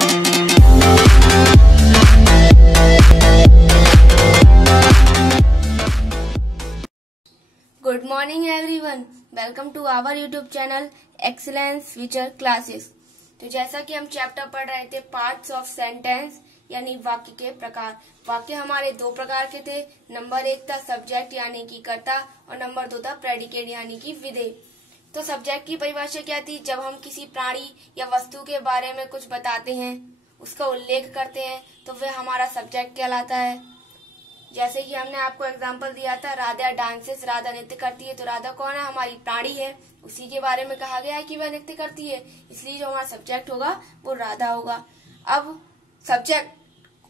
Good morning everyone, welcome to our YouTube channel excellence future classes. तो जैसा कि हम चैप्टर पढ़ रहे थे पार्ट्स ऑफ सेंटेंस यानी वाक्य के प्रकार। वाक्य हमारे दो प्रकार के थे। नंबर 1 था सब्जेक्ट यानी कि कर्ता और नंबर 2 था प्रेडिकेट यानी कि विधेय। तो सब्जेक्ट की परिभाषा क्या थी? जब हम किसी प्राणी या वस्तु के बारे में कुछ बताते हैं, उसका उल्लेख करते हैं, तो वह हमारा सब्जेक्ट कहलाता है। जैसे कि हमने आपको एग्जाम्पल दिया था, राधा डांसेस, राधा नृत्य करती है। तो राधा कौन है? हमारी प्राणी है, उसी के बारे में कहा गया है कि वह नृत्य करती है, इसलिए जो हमारा सब्जेक्ट होगा वो राधा होगा। अब सब्जेक्ट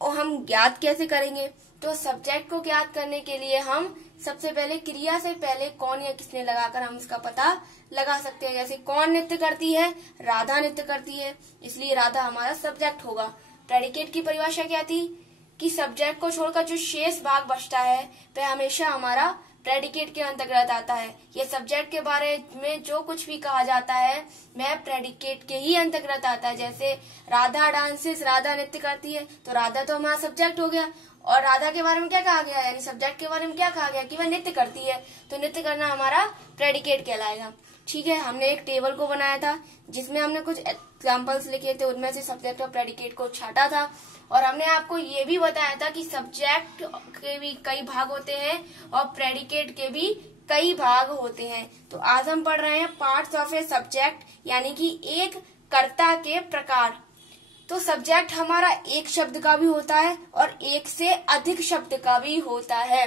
को हम ज्ञात कैसे करेंगे? तो सब्जेक्ट को ज्ञात करने के लिए हम सबसे पहले क्रिया से पहले कौन या किसने लगाकर हम इसका पता लगा सकते हैं। जैसे कौन नृत्य करती है? राधा नृत्य करती है, इसलिए राधा हमारा सब्जेक्ट होगा। प्रेडिकेट की परिभाषा क्या थी? कि सब्जेक्ट को छोड़कर जो शेष भाग बचता है वह हमेशा हमारा प्रेडिकेट के अंतर्गत आता है। ये सब्जेक्ट के बारे में जो कुछ भी कहा जाता है वह प्रेडिकेट के ही अंतर्गत आता है। जैसे राधा डांसेस, राधा नृत्य करती है, तो राधा तो हमारा सब्जेक्ट हो गया। और राधा के बारे में क्या कहा गया? यानी सब्जेक्ट के बारे में क्या कहा गया? कि वह नृत्य करती है, तो नृत्य करना हमारा प्रेडिकेट कहलाएगा। ठीक है, हमने एक टेबल को बनाया था जिसमें हमने कुछ एग्जाम्पल्स लिखे थे, उनमें से सब्जेक्ट और प्रेडिकेट को छाटा था। और हमने आपको ये भी बताया था कि सब्जेक्ट के भी कई भाग होते हैं और प्रेडिकेट के भी कई भाग होते हैं। तो आज हम पढ़ रहे हैं पार्ट्स ऑफ ए सब्जेक्ट यानी कि एक कर्ता के प्रकार। तो सब्जेक्ट हमारा एक शब्द का भी होता है और एक से अधिक शब्द का भी होता है।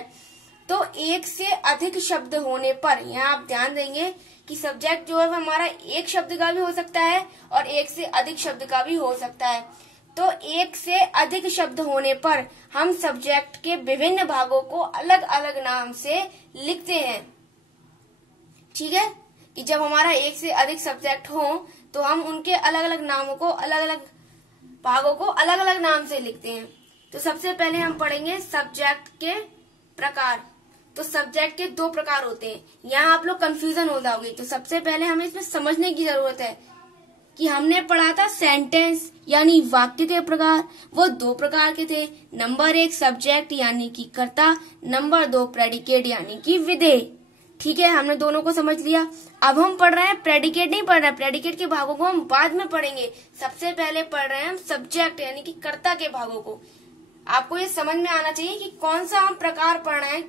तो एक से अधिक शब्द होने पर यहाँ आप ध्यान देंगे कि सब्जेक्ट जो है वो हमारा एक शब्द का भी हो सकता है और एक से अधिक शब्द का भी हो सकता है। तो एक से अधिक शब्द होने पर हम सब्जेक्ट के विभिन्न भागों को अलग अलग नाम से लिखते हैं। ठीक है, कि जब हमारा एक से अधिक सब्जेक्ट हो तो हम उनके अलग अलग नामों को, अलग अलग भागों को अलग अलग नाम से लिखते हैं। तो सबसे पहले हम पढ़ेंगे सब्जेक्ट के प्रकार। तो सब्जेक्ट के दो प्रकार होते हैं, यहाँ आप लोग कंफ्यूजन हो जाओगे। तो सबसे पहले हमें इसमें समझने की जरूरत है कि हमने पढ़ा था सेंटेंस यानी वाक्य के प्रकार, वो दो प्रकार के थे। नंबर 1 सब्जेक्ट यानी कि कर्ता, नंबर 2 प्रेडिकेट यानी कि विधेय। ठीक है, हमने दोनों को समझ लिया। अब हम पढ़ रहे हैं प्रेडिकेट, नहीं पढ़ रहे हैं, प्रेडिकेट के भागों को हम बाद में पढ़ेंगे। सबसे पहले पढ़ रहे हैं हम सब्जेक्ट यानी कि कर्ता के भागों को। आपको ये समझ में आना चाहिए कि कौन सा हम प्रकार पढ़ रहे हैं,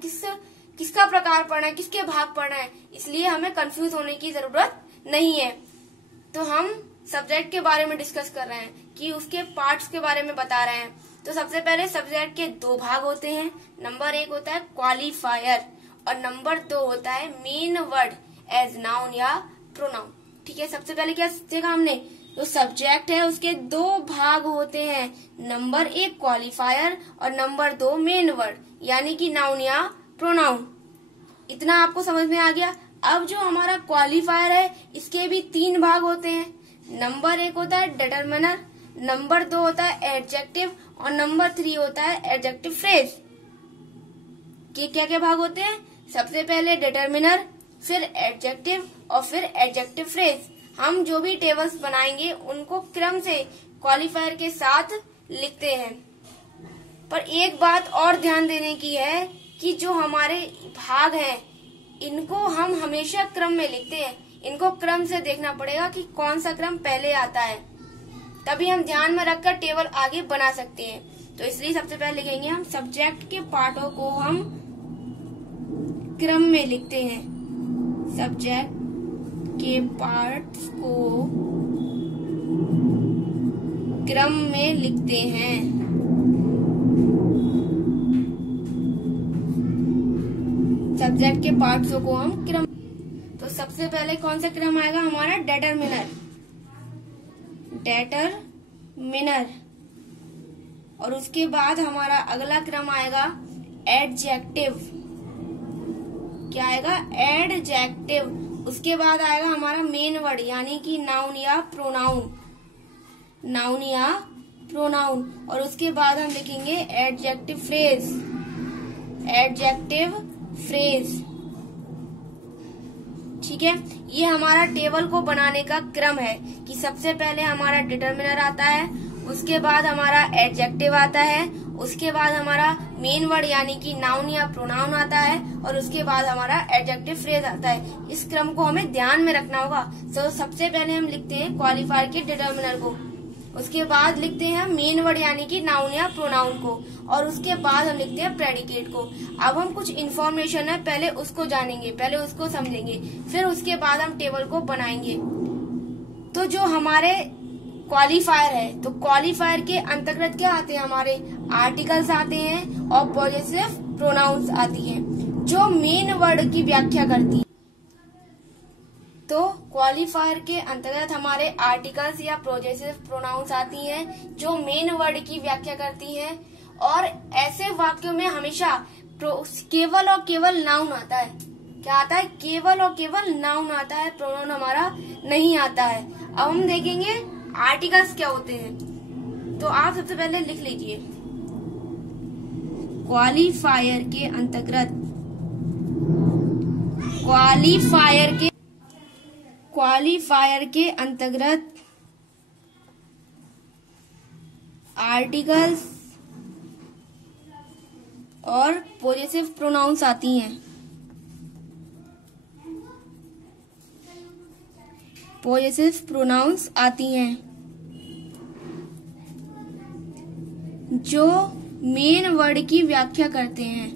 किसका प्रकार पढ़ना है, किसके भाग पढ़ना है, इसलिए हमें कंफ्यूज होने की जरूरत नहीं है। तो हम सब्जेक्ट के बारे में डिस्कस कर रहे हैं कि उसके पार्ट्स के बारे में बता रहे हैं। तो सबसे पहले सब्जेक्ट के दो भाग होते हैं। नंबर 1 होता है क्वालिफायर और नंबर 2 होता है मेन वर्ड एज नाउन या प्रोनाउन। ठीक है, सबसे पहले क्या सीखा हमने? जो सब्जेक्ट है उसके दो भाग होते हैं, नंबर 1 क्वालिफायर और नंबर 2 मेन वर्ड यानी कि नाउन या प्रोनाउन। इतना आपको समझ में आ गया। अब जो हमारा क्वालिफायर है इसके भी 3 भाग होते हैं। नंबर 1 होता है डिटरमिनर, नंबर 2 होता है एडजेक्टिव और नंबर 3 होता है एडजेक्टिव फ्रेज। ये क्या क्या भाग होते हैं? सबसे पहले डिटरमिनर, फिर एडजेक्टिव और फिर एडजेक्टिव फ्रेज। हम जो भी टेबल्स बनाएंगे उनको क्रम से क्वालिफायर के साथ लिखते हैं। पर एक बात और ध्यान देने की है कि जो हमारे भाग हैं इनको हम हमेशा क्रम में लिखते हैं। इनको क्रम से देखना पड़ेगा कि कौन सा क्रम पहले आता है, तभी हम ध्यान में रखकर टेबल आगे बना सकते हैं। तो इसलिए सबसे पहले लिखेंगे हम सब्जेक्ट के पार्टों को हम क्रम में लिखते हैं। सब्जेक्ट के पार्ट्स को क्रम में लिखते हैं। सब्जेक्ट के पार्ट्स को हम क्रम, तो सबसे पहले कौन सा क्रम आएगा हमारा? Determiner, determiner. और उसके बाद हमारा अगला क्रम आएगा एडजेक्टिव। क्या आएगा? एडजेक्टिव। उसके बाद आएगा हमारा मेन वर्ड यानी कि नाउन या प्रोनाउन, नाउन या प्रोनाउन। और उसके बाद हम लिखेंगे एडजेक्टिव फ्रेज, एडजेक्टिव फ्रेज। ठीक है, ये हमारा टेबल को बनाने का क्रम है कि सबसे पहले हमारा डिटरमिनर आता है उसके बाद हमारा एडजेक्टिव आता है, उसके बाद हमारा मेन वर्ड यानी कि नाउन या प्रोनाउन आता है, और उसके बाद हमारा एडजेक्टिव फ्रेज आता है। इस क्रम को हमें ध्यान में रखना होगा। तो सबसे पहले हम लिखते हैं क्वालिफायर के डिटर्मिनर को, उसके बाद लिखते हैं मेन वर्ड यानी कि नाउन या प्रोनाउन को, और उसके बाद हम लिखते हैं प्रेडिकेट को। अब हम कुछ इन्फॉर्मेशन है पहले उसको जानेंगे, पहले उसको समझेंगे, फिर उसके बाद हम टेबल को बनाएंगे। तो जो हमारे क्वालिफायर है, तो क्वालिफायर के अंतर्गत क्या आते हैं, हमारे आर्टिकल्स आते हैं और पॉजेसिव प्रोनाउंस आती हैं जो मेन वर्ड की व्याख्या करती है। तो क्वालिफायर के अंतर्गत हमारे आर्टिकल्स या पॉजेसिव प्रोनाउंस आती हैं जो मेन वर्ड की व्याख्या करती हैं, और ऐसे वाक्यों में हमेशा केवल और केवल नाउन आता है। क्या आता है, केवल और केवल नाउन आता है, प्रोनाउन हमारा नहीं आता है। अब हम देखेंगे आर्टिकल्स क्या होते हैं। तो आप सबसे पहले लिख लीजिए क्वालिफायर के अंतर्गत, क्वालिफायर के अंतर्गत आर्टिकल्स और पॉजेसिव प्रोनाउंस आती हैं। पॉजेसिव प्रोनाउंस आती हैं जो मेन वर्ड की व्याख्या करते हैं,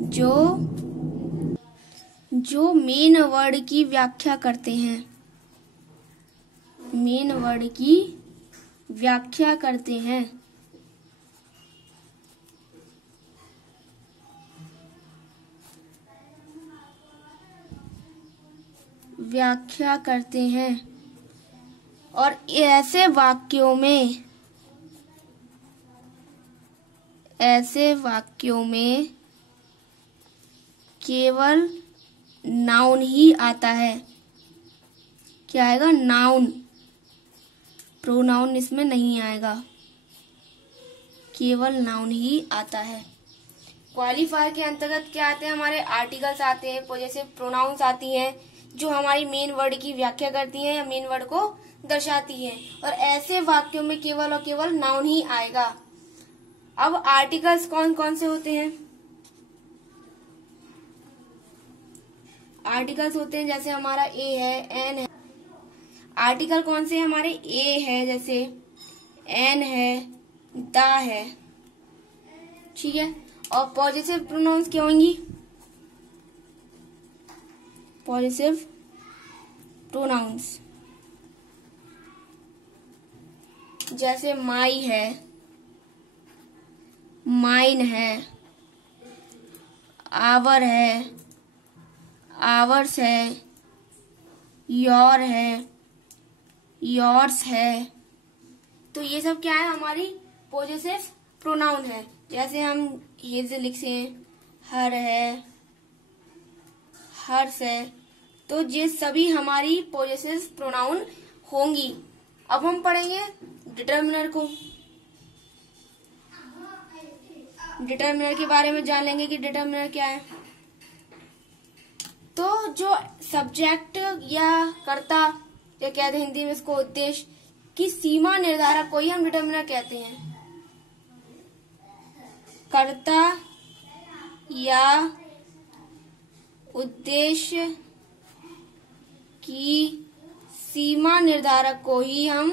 जो मेन वर्ड की व्याख्या करते हैं, मेन वर्ड की व्याख्या करते हैं। व्याख्या करते हैं, और ऐसे वाक्यों में केवल नाउन ही आता है। क्या आएगा, नाउन, प्रोनाउन इसमें नहीं आएगा, केवल नाउन ही आता है। क्वालिफायर के अंतर्गत क्या आते हैं, हमारे आर्टिकल्स आते हैं, पॉजेसिव प्रोनाउंस आती हैं जो हमारी मेन वर्ड की व्याख्या करती हैं या मेन वर्ड को दर्शाती हैं, और ऐसे वाक्यों में केवल और केवल नाउन ही आएगा। अब आर्टिकल्स कौन कौन से होते हैं, आर्टिकल्स होते हैं जैसे हमारा ए है, एन है। आर्टिकल कौन से है, हमारे ए है, जैसे एन है, द है, ठीक है। और पॉजेसिव प्रोनाउंस क्या होंगी, पॉजेसिव प्रोनाउंस जैसे माई है, माइन है, आवर है, आवर्स है, योर है, योर्स है। तो ये सब क्या है, हमारी पॉजेसिव प्रोनाउन है। जैसे हम हिज लिखते हैं, हर है, हर्स है, तो ये सभी हमारी पॉजेसिव प्रोनाउन होंगी। अब हम पढ़ेंगे डिटर्मिनर को। डिटर्मिनर के बारे में जान लेंगे कि डिटर्मिनर क्या है। तो जो सब्जेक्ट या कर्ता, या कहते हैं हिंदी में इसको उद्देश्य की सीमा निर्धारक को ही हम डिटर्मिनर कहते हैं। कर्ता या उद्देश्य की सीमा निर्धारक को ही हम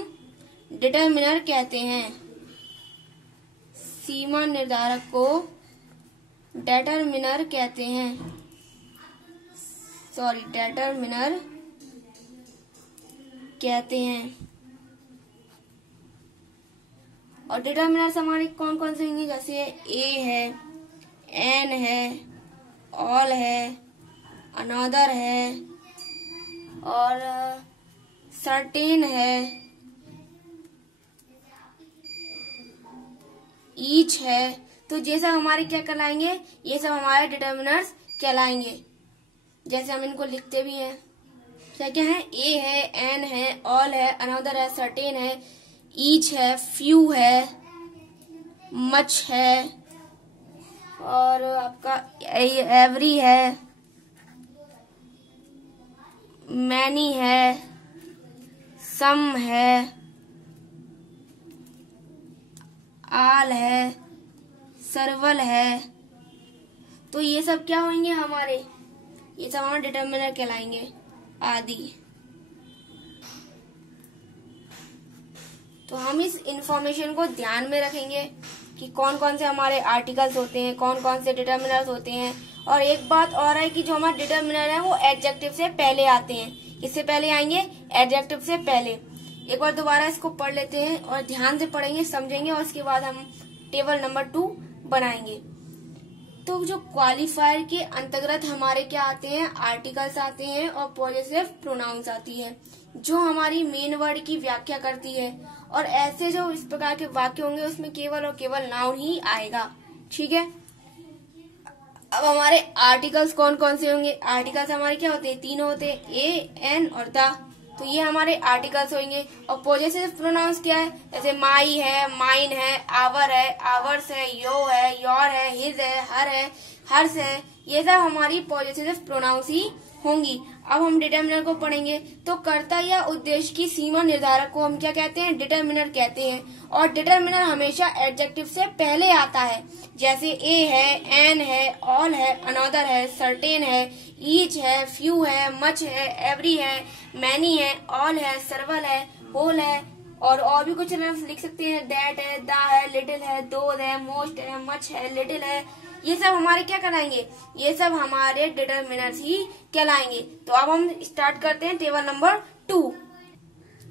डिटर्मिनर कहते हैं। सीमा निर्धारक को डिटर्मिनर कहते हैं, डिटर्मिनर कहते हैं। और डिटर्मिनर्स हमारे कौन कौन से होंगे, जैसे ए है, एन है, ऑल है, अनदर है, और सर्टेन है, ईच है। तो ये सब हमारे क्या कहलाएंगे, ये सब हमारे डिटर्मिनर्स कहलाएंगे। जैसे हम इनको लिखते भी हैं, क्या क्या है, ए है, एन है, ऑल है, अनदर है, सर्टेन है, ईच है, फ्यू है, मच है, और आपका एवरी है, मैनी है, सम है, आल है, सर्वल है, तो ये सब क्या होंगे हमारे, ये सब हमारे डिटर्मिनर कहलाएंगे आदि। तो हम इस इंफॉर्मेशन को ध्यान में रखेंगे कि कौन कौन से हमारे आर्टिकल्स होते हैं, कौन कौन से डिटर्मिनर्स होते हैं। और एक बात और है कि जो हमारे डिटर्मिनर है वो एडजेक्टिव से पहले आते हैं। किससे पहले आएंगे? एडजेक्टिव से पहले। एक बार दोबारा इसको पढ़ लेते हैं और ध्यान से पढ़ेंगे, समझेंगे, और उसके बाद हम टेबल नंबर 2 बनाएंगे। तो जो क्वालिफायर के अंतर्गत हमारे क्या आते हैं? आर्टिकल्स आते हैं और पॉजेसिव प्रोनाउंस आती है, जो हमारी मेन वर्ड की व्याख्या करती है। और ऐसे जो इस प्रकार के वाक्य होंगे उसमें केवल और केवल नाउन ही आएगा। ठीक है। अब हमारे आर्टिकल्स कौन कौन से होंगे? आर्टिकल्स हमारे क्या होते हैं? 3 होते हैं, ए, एन और द। तो ये हमारे आर्टिकल्स होंगे। और पॉजेसिव प्रोनाउंस क्या है? जैसे माई है, माइन है, आवर है, आवर्स है, यो है, योर है, हिज है, हर है, हर्स है, ये सब हमारी पॉजेसिव प्रोनाउंस ही होंगी। अब हम डिटर्मिनर को पढ़ेंगे। तो कर्ता या उद्देश्य की सीमा निर्धारक को हम क्या कहते हैं? डिटर्मिनर कहते हैं। और डिटर्मिनर हमेशा एडजेक्टिव से पहले आता है। जैसे ए है, एन है, ऑल है, अनदर है, सर्टेन है, ईच है, फ्यू है, मच है, एवरी है, मैनी है, ऑल है, सर्वल है, होल है, और भी कुछ लिख सकते हैं। दैट है, दा है, लिटिल है, दोज है, मोस्ट है, मच है, लिटिल है, ये सब हमारे क्या कहलाएंगे? ये सब हमारे डिटर्मिनर्स ही कहलाएंगे। तो अब हम स्टार्ट करते हैं टेबल नंबर 2।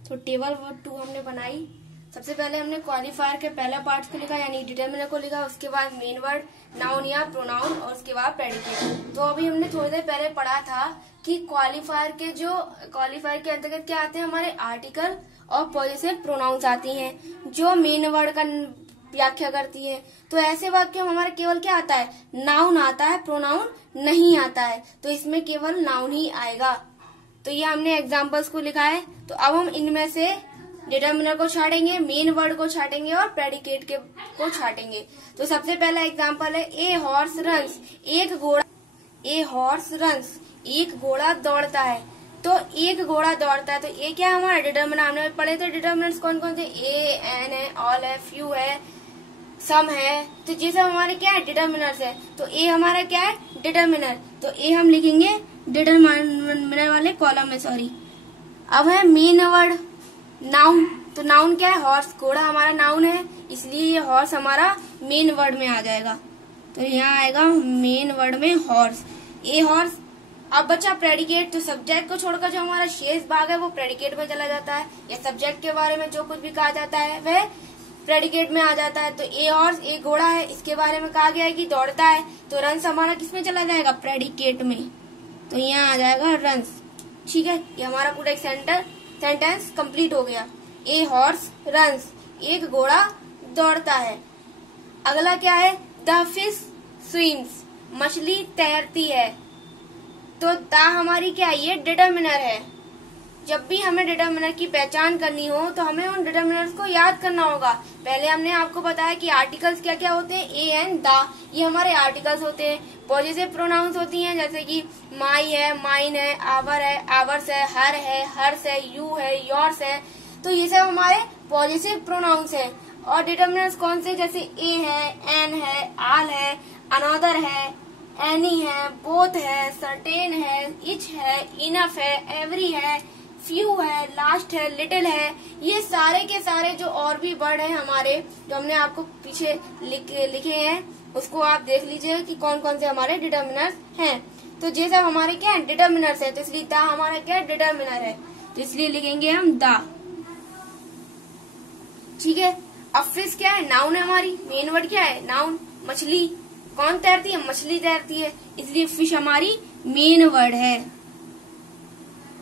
तो टेबल 2 हमने बनाई। सबसे पहले हमने क्वालिफायर के पहला पार्ट को लिखा, यानी डिटर्मिनर को लिखा। उसके बाद मेन वर्ड, नाउन या प्रोनाउन, और उसके बाद प्रेडिकेट। तो अभी हमने थोड़ी देर पहले पढ़ा था कि क्वालिफायर के अंतर्गत क्या आते हैं? हमारे आर्टिकल और पॉजेसिव प्रोनाउंस आती हैं, जो मेन वर्ड का व्याख्या करती है। तो ऐसे वाक्य में हमारा केवल क्या आता है? नाउन आता है, प्रोनाउन नहीं आता है। तो इसमें केवल नाउन ही आएगा। तो ये हमने एग्जांपल्स को लिखा है। तो अब हम इनमें से डिटर्मिनर को छाटेंगे, मेन वर्ड को छाटेंगे और प्रेडिकेट को छाटेंगे। तो सबसे पहला एग्जांपल है a horse runs, a horse runs, एक घोड़ा दौड़ता है। तो एक घोड़ा दौड़ता है, तो ये क्या है? हमारा डिटर्मिनर। हमने पढ़े थे डिटर्मिनर्स कौन कौन थे? ए, एन है, ऑल है, फ्यू है, सम है। तो ये सब हमारे क्या है? डिटर्मिनर्स है। तो ए हमारा क्या है? डिटर्मिनर। तो ए हम लिखेंगे डिटर्मिनर वाले कॉलम में, सॉरी। अब है मेन वर्ड, नाउन। तो नाउन क्या है? हॉर्स, घोड़ा हमारा नाउन है, इसलिए ये हॉर्स हमारा मेन वर्ड में आ जाएगा। तो यहाँ आएगा मेन वर्ड में हॉर्स, ए हॉर्स। अब बचा प्रेडिकेट। तो सब्जेक्ट को छोड़कर जो हमारा शेष भाग है वो प्रेडिकेट में चला जाता है, या सब्जेक्ट के बारे में जो कुछ भी कहा जाता है वह प्रेडिकेट में आ जाता है। तो ए हॉर्स, एक घोड़ा है, इसके बारे में कहा गया है कि दौड़ता है, तो रन्स हमारा किसमें चला जाएगा? प्रेडिकेट में। तो यहाँ आ जाएगा रन्स। ठीक है, ये हमारा पूरा एक सेंटेंस कंप्लीट हो गया। ए हॉर्स रन्स, एक घोड़ा दौड़ता है। अगला क्या है? द फिश स्विम्स, मछली तैरती है। तो द हमारी क्या है? ये डिटर्मिनर है। जब भी हमें डिटर्मिनर की पहचान करनी हो तो हमें उन डिटर्मिनर्स को याद करना होगा। पहले हमने आपको बताया कि आर्टिकल्स क्या क्या होते हैं? ए, एन, द, ये हमारे आर्टिकल्स होते हैं। पॉजेसिव प्रोनाउंस होती हैं, जैसे कि माई है, माइन है, आवर है, आवर्स है, हर है, हर्स है, यू है, योर्स है। तो ये सब हमारे पॉजेसिव प्रोनाउंस है। और डिटर्मिनर्स कौन से? जैसे ए है, एन है, आल है, अनदर है, एनी है, बोथ है, सर्टेन है, इच है, इनफ है, एवरी है, फ्यू है, लास्ट है, लिटिल है। ये सारे के सारे जो और भी वर्ड है हमारे, जो हमने आपको पीछे लिखे हैं, उसको आप देख लीजिए कि कौन कौन से हमारे डिटर्मिनर्स हैं। तो ये सब हमारे क्या है? डिटर्मिनर्स है। तो इसलिए द हमारा क्या है? डिटर्मिनर है। तो इसलिए लिखेंगे हम द। ठीक है। अब फिश क्या है? नाउन है हमारी। मेन वर्ड क्या है? नाउन। मछली कौन तैरती है? मछली तैरती है, इसलिए फिश हमारी मेन वर्ड है।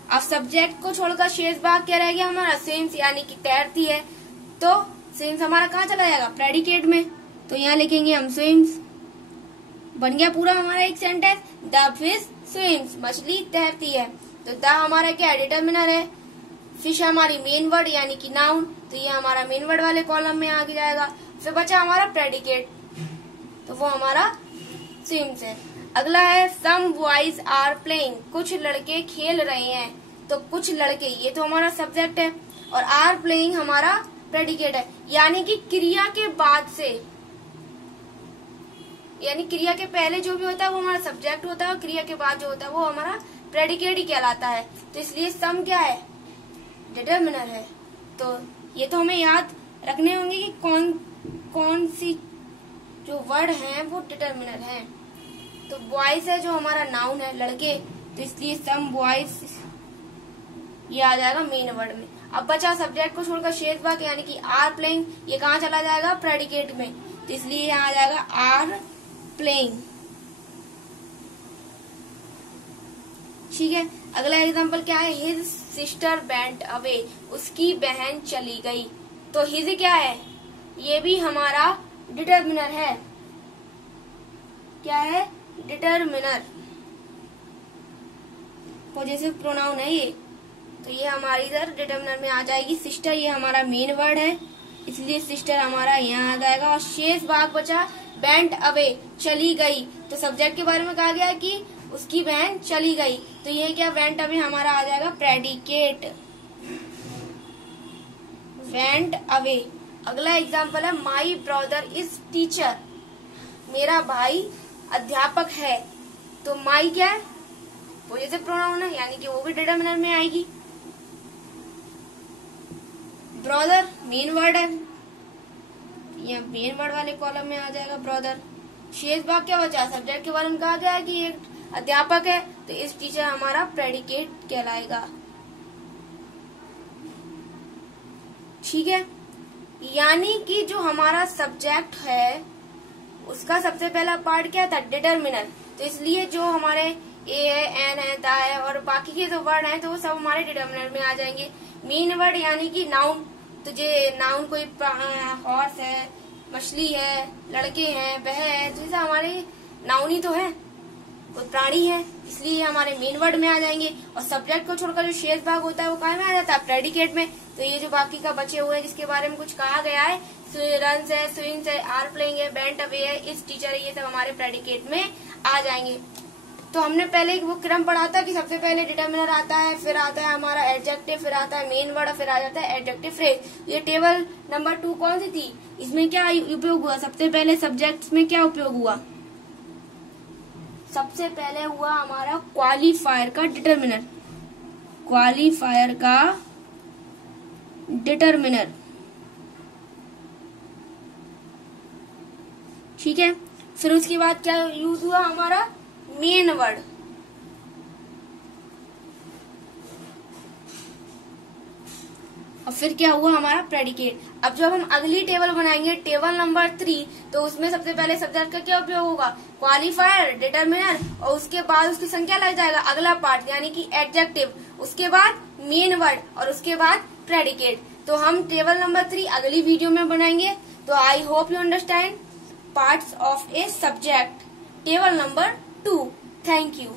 अब सब्जेक्ट को छोड़कर शेष भाग क्या रह गया हमारा? स्विम्स, यानी कि तैरती है। तो स्विम्स हमारा कहाँ चला जाएगा? प्रेडिकेट में। तो यहाँ लिखेंगे हम स्विम्स। बन गया पूरा हमारा एक सेंटेंस। द फिश स्विम्स, मछली तैरती है। तो द हमारा क्या है? डिटर्मिनर है। फिश हमारी मेन वर्ड यानी कि नाउन, तो ये हमारा मेन वर्ड वाले कॉलम में आ जाएगा। फिर बचा हमारा प्रेडिकेट, तो वो हमारा स्विम्स है। अगला है सम बॉयज आर प्लेइंग, कुछ लड़के खेल रहे हैं। तो कुछ लड़के, ये तो हमारा सब्जेक्ट है, और आर प्लेइंग हमारा प्रेडिकेट है, यानी कि क्रिया के बाद से, यानी क्रिया के पहले जो भी होता है वो हमारा सब्जेक्ट होता है और क्रिया के बाद जो होता है वो हमारा प्रेडिकेट ही कहलाता है। तो इसलिए सम क्या है, डिटरमिनर है। तो ये तो हमें याद रखने होंगे कि कौन कौन सी जो वर्ड हैं वो डिटरमिनर हैं। तो बॉयज है जो हमारा नाउन है, लड़के, तो इसलिए सम बॉयज ये आ जाएगा मेन वर्ड में। अब बचा सब्जेक्ट को छोड़कर शेष भाग, यानी कि आर प्लेइंग, ये कहाँ चला जाएगा, प्रेडिकेट में, तो इसलिए यहाँ आ जाएगा आर प्लेइंग। ठीक है, अगला एग्जांपल क्या है, हिज सिस्टर वेंट अवे, उसकी बहन चली गई। तो हिज क्या है, ये भी हमारा डिटरमिनर है। क्या है, डिटरमिनर, पॉजेसिव प्रोनाउन है ये, तो ये हमारी इधर डिटरमिनर में आ जाएगी। सिस्टर ये हमारा मेन वर्ड है, इसलिए सिस्टर हमारा यहाँ आ जाएगा। और शेष भाग बचा वेंट अवे, चली गई, तो सब्जेक्ट के बारे में कहा गया है कि उसकी बहन चली गई, तो ये क्या, वेंट अवे हमारा आ जाएगा प्रेडिकेट, वेंट अवे। अगला एग्जांपल है माई ब्रदर इज टीचर, मेरा भाई अध्यापक है। तो माई क्या है, पॉजेसिव प्रोनाउन है, यानी कि वो भी डिटरमिनर में आएगी। ब्रदर मेन वर्ड है, ये मेन वर्ड वाले कॉलम में आ जाएगा ब्रदर। शेष भाग क्या बचा, सब्जेक्ट के बारे में कहा गया है कि एक अध्यापक है, तो इस टीचर हमारा प्रेडिकेट कहलाएगा। ठीक है, यानी कि जो हमारा सब्जेक्ट है उसका सबसे पहला पार्ट क्या था, डिटरमिनर। तो इसलिए जो हमारे ए है, एन है, दा है और बाकी के जो वर्ड हैं तो वो सब हमारे डिटरमिनर में आ जाएंगे। मेन वर्ड यानी कि नाउन, तो जे नाउन कोई हॉर्स है, मछली है, लड़के हैं, वह है, तो ये हमारे नाउन ही तो है, कोई प्राणी है, इसलिए हमारे मेन वर्ड में आ जाएंगे। और सब्जेक्ट को छोड़कर जो शेष भाग होता है वो कहाँ में आ जाता है, प्रेडिकेट में। तो ये जो बाकी का बचे हुए हैं जिसके बारे में कुछ कहा गया है, रन्स है, स्विंग्स है, आर प्लेइंग है, वेंट अवे है, इस टीचर है, ये सब हमारे प्रेडिकेट में आ जाएंगे। तो हमने पहले वो क्रम पढ़ा था कि सबसे पहले डिटरमिनर आता है, फिर आता है हमारा एडजेक्टिव, फिर आता है मेन वर्ड, फिर आ जाता है एडजेक्टिव फ्रेज। ये टेबल नंबर 2 कौन सी थी, इसमें क्या उपयोग हुआ, सबसे पहले सब्जेक्ट्स में क्या उपयोग हुआ, सबसे पहले हुआ हमारा क्वालिफायर का डिटरमिनर, क्वालिफायर का डिटरमिनर। ठीक है, फिर उसके बाद क्या यूज हुआ हमारा, मेन वर्ड। और फिर क्या हुआ हमारा प्रेडिकेट। अब जब हम अगली टेबल बनाएंगे टेबल नंबर 3, तो उसमें सबसे पहले सब्जेक्ट का क्या उपयोग होगा, क्वालिफायर, डिटरमिनर, और उसके बाद उसकी संख्या लग जाएगा अगला पार्ट यानी कि एडजेक्टिव, उसके बाद मेन वर्ड और उसके बाद प्रेडिकेट। तो हम टेबल नंबर 3 अगली वीडियो में बनाएंगे। तो I hope you understand parts of a subject table number 2। Thank you.